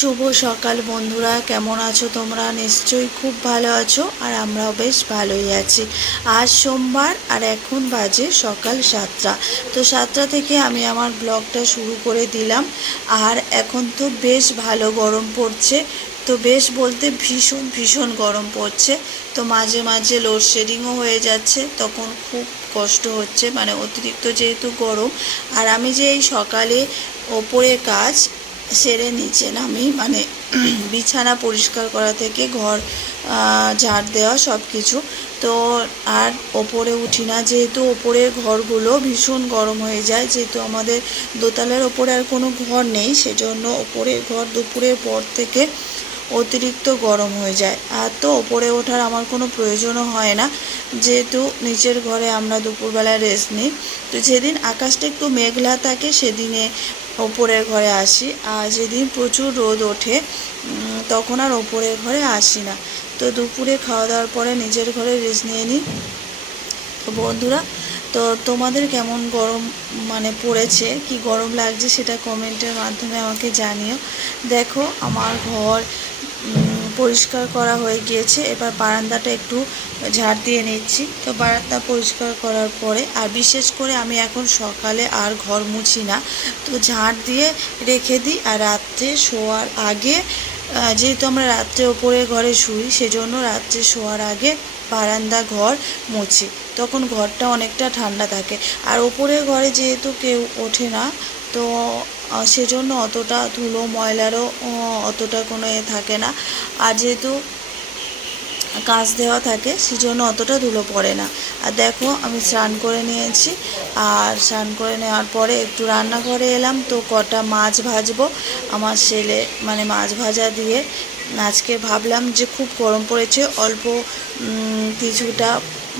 শুভ সকাল বন্ধুরা, কেমন আছো তোমরা? নিশ্চয়ই খুব ভালো আছো, আর আমরাও বেশ ভালোই আছি। আজ সোমবার আর এখন বাজে সকাল 7টা। তো 7টা থেকে আমি আমার ব্লগটা শুরু করে দিলাম। আর এখন তো বেশ ভালো গরম পড়ছে, তো বেশ বলতে ভীষণ ভীষণ গরম পড়ছে। তো মাঝে মাঝে লোডশেডিংও হয়ে যাচ্ছে, তখন খুব কষ্ট হচ্ছে, মানে অতিরিক্ত যেহেতু গরম। আর আমি যে এই সকালে ওপরে কাজ সেরে নিচে নামি, মানে বিছানা পরিষ্কার করা থেকে ঘর ঝাড় দেওয়া সব কিছু। তো আর ওপরে উঠি না, যেহেতু ওপরের ঘরগুলো ভীষণ গরম হয়ে যায়, যেহেতু আমাদের দোতলার ওপরে আর কোনো ঘর নেই, সেজন্য ওপরের ঘর দুপুরের পর থেকে অতিরিক্ত গরম হয়ে যায়। আর তো ওপরে ওঠার আমার কোনো প্রয়োজনও হয় না, যেহেতু নিচের ঘরে আমরা দুপুরবেলায় রেস্ট নিই। তো যেদিন আকাশটা একটু মেঘলা থাকে সেদিনে ওপরের ঘরে আসি, আর যেদিন প্রচুর রোদ ওঠে তখন আর ওপরের ঘরে আসি না। তো দুপুরে খাওয়া দাওয়ার পরে নিজের ঘরে রেস্ট নিয়ে নিই। তো বন্ধুরা, তো তোমাদের কেমন গরম মানে পড়েছে, কি গরম লাগছে সেটা কমেন্টের মাধ্যমে আমাকে জানিও। দেখো আমার ঘর পরিষ্কার করা হয়ে গিয়েছে, এবার বারান্দাটা একটু ঝাড় দিয়ে নিচ্ছি। তো বারান্দা পরিষ্কার করার পরে, আর বিশেষ করে আমি এখন সকালে আর ঘর মুছি না, তো ঝাড় দিয়ে রেখে দিই। আর রাত্রে শোয়ার আগে, যেহেতু আমরা রাত্রে ওপরে ঘরে শুই, সেজন্য রাত্রে শোয়ার আগে বারান্দা ঘর মুছি, তখন ঘরটা অনেকটা ঠান্ডা থাকে। আর ওপরের ঘরে যেহেতু কেউ ওঠে না, তো সেজন্য অতটা ধুলো ময়লারও অতটা কোনো থাকে না। আর যেহেতু কাঁচ দেওয়া থাকে সেজন্য অতটা ধুলো পড়ে না। আর দেখো আমি স্নান করে নিয়েছি, আর স্নান করে নেওয়ার পরে একটু রান্নাঘরে এলাম। তো কটা মাছ ভাজবো আমার ছেলে, মানে মাছ ভাজা দিয়ে। আজকে ভাবলাম যে খুব গরম পড়েছে, অল্প কিছুটা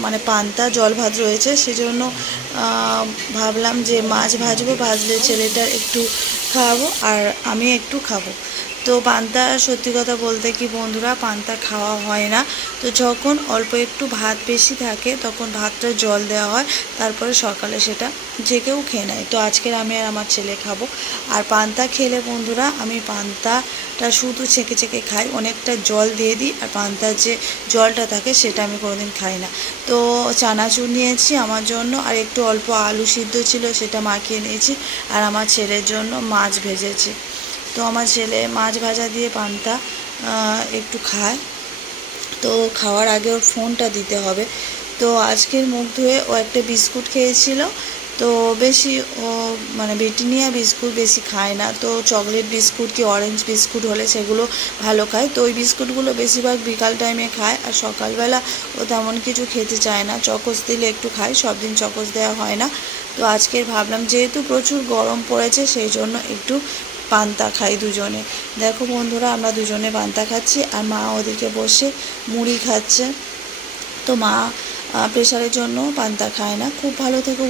মানে পান্তা জল ভাত রয়েছে, সেজন্য ভাবলাম যে মাছ ভাজবো, ভাজলে ছেলেটার একটু খাওয়াবো আর আমি একটু খাবো। তো পান্তা, সত্যি কথা বলতে কি বন্ধুরা, পান্তা খাওয়া হয় না। তো যখন অল্প একটু ভাত বেশি থাকে তখন ভাতটা জল দেওয়া হয়, তারপরে সকালে সেটা যে কেউ খেয়ে নেয়। তো আজকের আমি আর আমার ছেলে খাবো। আর পান্তা খেলে বন্ধুরা, আমি পান্তাটা শুধু ছেঁকে ছেঁকে খাই, অনেকটা জল দিয়ে দিই, আর পান্তার যে জলটা থাকে সেটা আমি কোনোদিন খাই না। তো চানাচুর নিয়েছি আমার জন্য, আর একটু অল্প আলু সিদ্ধ ছিল সেটা মাখিয়ে নিয়েছি, আর আমার ছেলের জন্য মাছ ভেজেছি। তো আমার ছেলে মাছ ভাজা দিয়ে পান্তা একটু খায়, তো খাওয়ার আগে ওর ফোনটা দিতে হবে। তো আজকের মুখ ধুয়ে ও একটা বিস্কুট খেয়েছিল। তো বেশি ও মানে ব্রিটানিয়া বিস্কুট বেশি খায় না, তো চকলেট বিস্কুট কি অরেঞ্জ বিস্কুট হলে সেগুলো ভালো খায়। তো ওই বিস্কুটগুলো বেশিরভাগ বিকাল টাইমে খায়, আর সকালবেলা ও তেমন কিছু খেতে চায় না। চকোস দিলে একটু খায়, সব দিন চকোস দেওয়া হয় না। তো আজকের ভাবলাম যেহেতু প্রচুর গরম পড়েছে, সেই জন্য একটু পান্তা খাই দুজনে। দেখো বন্ধুরা, আমরা দুজনে পান্তা খাচ্ছি, আর মা ওদিকে বসে মুড়ি খাচ্ছে। তো মা প্রেশারের জন্য পান্তা খায় না। খুব ভালো থেকো।